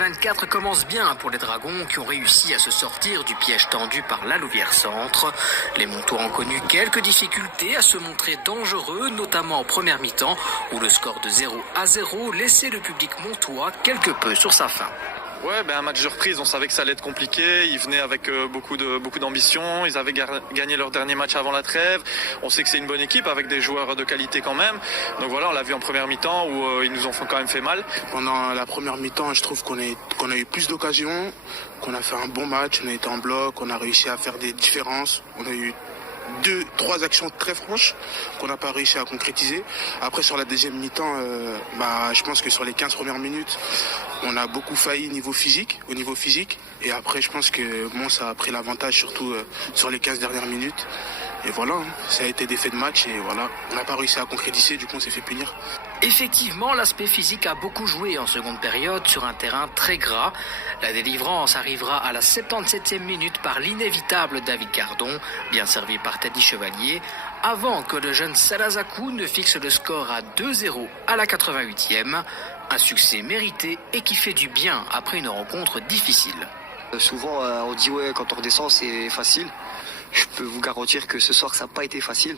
24 commence bien pour les Dragons qui ont réussi à se sortir du piège tendu par la Louvière Centre. Les Montois ont connu quelques difficultés à se montrer dangereux, notamment en première mi-temps où le score de 0-0 laissait le public montois quelque peu sur sa faim. Ouais, un match de reprise, on savait que ça allait être compliqué, ils venaient avec beaucoup d'ambition, ils avaient gagné leur dernier match avant la trêve, on sait que c'est une bonne équipe avec des joueurs de qualité quand même, donc voilà, on l'a vu en première mi-temps où ils nous ont quand même fait mal. Pendant la première mi-temps, je trouve qu'on a eu plus d'occasions, qu'on a fait un bon match, on a été en bloc, on a réussi à faire des différences, on a eu 2-3 actions très franches qu'on n'a pas réussi à concrétiser. Après sur la deuxième mi-temps, je pense que sur les 15 premières minutes, on a beaucoup failli au niveau physique. Et après je pense que Mons a pris l'avantage surtout sur les 15 dernières minutes. Et voilà, ça a été des faits de match et voilà, on n'a pas réussi à concrétiser, du coup on s'est fait punir. Effectivement, l'aspect physique a beaucoup joué en seconde période sur un terrain très gras. La délivrance arrivera à la 77e minute par l'inévitable David Cardon, bien servi par Teddy Chevalier, avant que le jeune Salazakou ne fixe le score à 2-0 à la 88e. Un succès mérité et qui fait du bien après une rencontre difficile. Souvent on dit ouais, quand on redescend c'est facile. Je peux vous garantir que ce soir ça n'a pas été facile.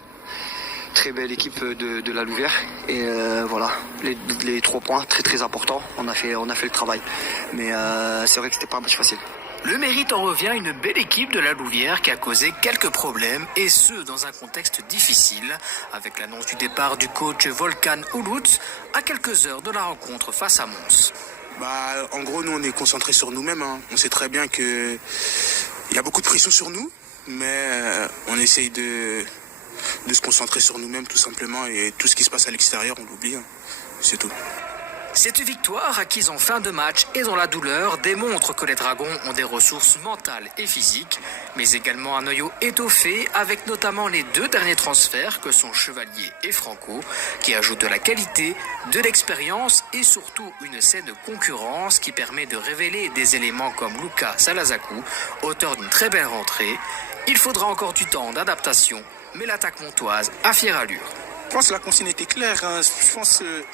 Très belle équipe de la Louvière et voilà, les 3 points très très importants, on a fait le travail, mais c'est vrai que c'était pas un match facile. Le mérite en revient à une belle équipe de la Louvière qui a causé quelques problèmes et ce dans un contexte difficile avec l'annonce du départ du coach Volkan Oulout à quelques heures de la rencontre face à Mons. En gros nous on est concentrés sur nous-mêmes, hein. On sait très bien que il y a beaucoup de pression sur nous, mais on essaye de se concentrer sur nous-mêmes tout simplement et tout ce qui se passe à l'extérieur on l'oublie, hein. C'est tout. Cette victoire acquise en fin de match et dans la douleur démontre que les Dragons ont des ressources mentales et physiques, mais également un noyau étoffé avec notamment les 2 derniers transferts que sont Chevalier et Franco, qui ajoutent de la qualité, de l'expérience et surtout une saine concurrence qui permet de révéler des éléments comme Luka Salazakou, auteur d'une très belle rentrée. Il faudra encore du temps d'adaptation, mais l'attaque montoise a fière allure. Je pense que la consigne était claire, hein. Je pense que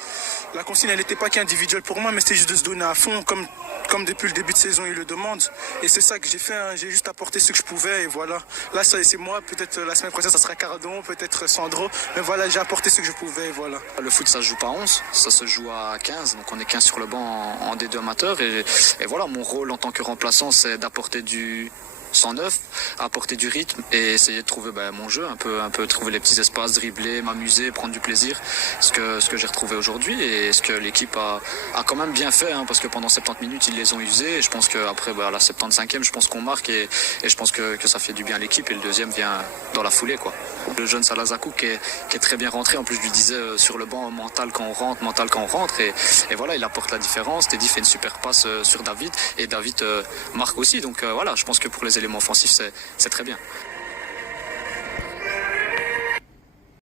la consigne elle n'était pas qu'individuelle pour moi, mais c'était juste de se donner à fond comme depuis le début de saison il le demande. Et c'est ça que j'ai fait, hein. J'ai juste apporté ce que je pouvais et voilà. Là c'est moi, peut-être la semaine prochaine ça sera Cardon, peut-être Sandro, mais voilà, j'ai apporté ce que je pouvais et voilà. Le foot ça se joue pas à 11, ça se joue à 15, donc on est 15 sur le banc en D2 amateur et voilà, mon rôle en tant que remplaçant c'est d'apporter du 109, apporter du rythme et essayer de trouver mon jeu, un peu trouver les petits espaces, dribbler, m'amuser, prendre du plaisir, ce que j'ai retrouvé aujourd'hui et ce que l'équipe a quand même bien fait, hein, parce que pendant 70 minutes ils les ont usés et je pense qu'après à la 75e je pense qu'on marque et je pense que ça fait du bien à l'équipe et le deuxième vient dans la foulée quoi. Le jeune Salazakou qui est très bien rentré, en plus je lui disais sur le banc mental quand on rentre et voilà, il apporte la différence. Teddy fait une super passe sur David et David marque aussi, donc voilà, je pense que pour les éléments offensifs c'est très bien.